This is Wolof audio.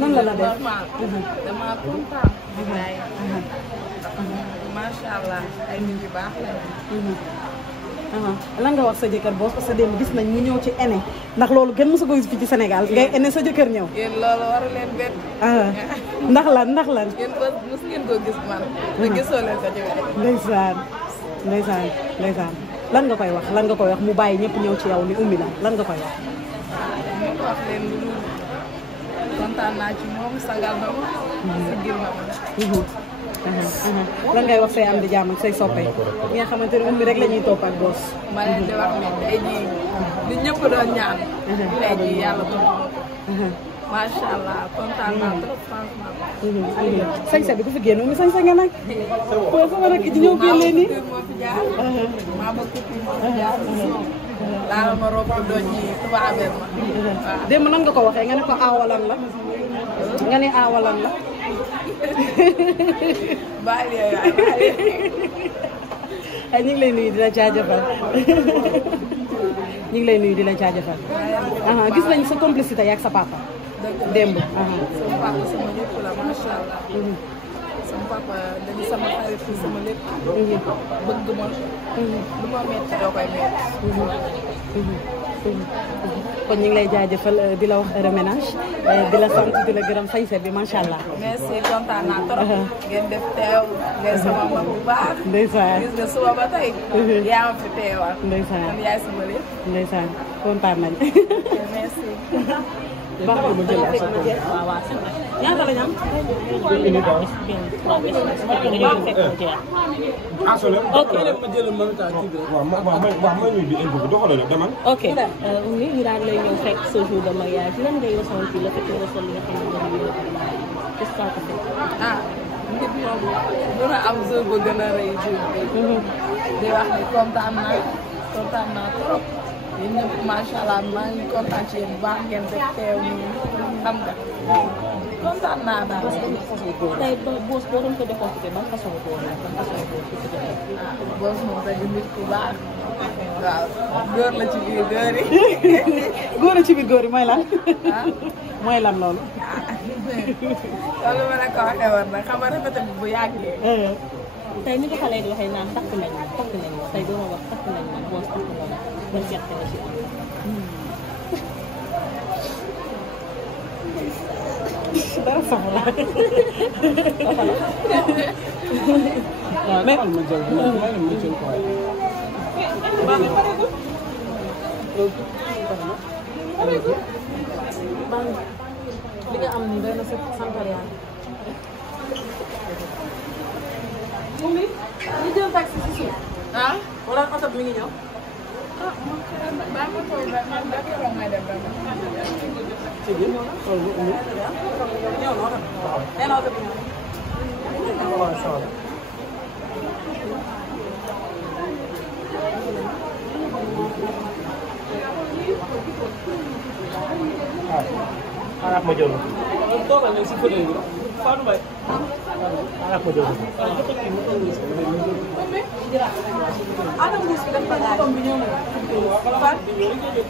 nan la la def normal. Dama kontaan. Macha allah ay nit yu baax la. lan nga wax sa jëkkër boos parce que démb gis nañ mu ñëw ci ene ndax loolu kenn mësu ko gis fii ci Sénégal ngay ene sa jëkkër ñëw. yéen loolu waru leen bett. ndax lan ndax lan. yéen ba mos ngeen ko gis man. te gisoo leen ko ci wér. ndeysaan ndeysaan ndeysaan lan nga koy wax lan nga koy wax mu bàyyi ñëpp ñëw ci yow ni ummi la lan nga koy wax. ñu ko wax leen lu kontaan naa ci moom sagal na ma. sigil na ma. lan ngay wax say am di jàmm ak say soppe yi nga xamante ne ummi rek la ñuy topp ak boos. ma leen di wax ne tey jii li ñëpp doon ñaan. tey jii yàlla topp na ko. macha allah kontaan naa trop franchement. sañse bi ku fi génn ummi sañse nga nag. foofu sama nag di ñëw génnee nii. moo fi jaar. maa ba kuppi moo fi jaar. laala ma rob ko doon ñi tubaabee ma. waaw démb nan nga ko waxee nga ne ko aawalan la. nga ne aawalan la. bàyyi yooyu ay ñu ngi lay nuyu di la jaajëfal ñu ngi lay nuyu di la jaajëfal. gis nañ sa complicité yaak sa papa. démb. sama papa sama lépp la macha allah. sama papa dañu sama xarit sama lépp. bëgg ma. lu ma metti doo koy metti. kon ñu ngi lay jaajëfal di la wax reménage di la sant di la gërëm sañse bi macha allah. merci kontaan naa trop. ngeen def teew. ngeen sama mag bu baax. ndeysaan gis nga suba ba tey. yaa ma fi teewal. ndeysaan kon yaay sama lépp. ndeysaan kontaan nañ. merci. baax na ma jël ak sa tool. ñaata la ñu am. ok. ok. Oumy ñu daal lay ñëw fekk sa jour de mariage lan ngay ressenti la fekk nga sol li nga xam ne moom qu'est-ce que ça te fait. ah nit moom mën a am jour bu gën a rëy jour bi. di wax ni kontaan naa trop. yéen ñëpp macha allah maa ngi kontaan ci yéen bu baax ngeen def teew nii xam nga kontaan naa daal. tey boos boo doon ko décortiquer ban façon góor la ban façon góor ci ci def. boos moom dañu nit ku baax. waaw góor la ci biir góor yi. góor la ci biir góor yi mooy lan. mooy lan loolu. loolu ma la ko waxee woon nag xam nga rafet bu yàggee. tey ni ko xale yi di waxee naan takk nañ tey doo ma wax takk nañ ma boos takk nañ ma ban gerte nga ci am. dara soxla. mais li nga am nii doy na sant yàlla. Oumy ñu jël taxi si suuf. ah. wala oto bi mi ngi ñëw. ah man kay baa ma toog rek man da keroog may dem rek. ci biir ñëw na tool bi Oumy. ñëw na oto bi. nee na oto bi ñëw. Anak ma jël toogal nañ si fauteuil bi Fadou Mbaye. anak ma jël ana mbuus bi dafa boppam bi ñëw na. Fadou bi ñëw rek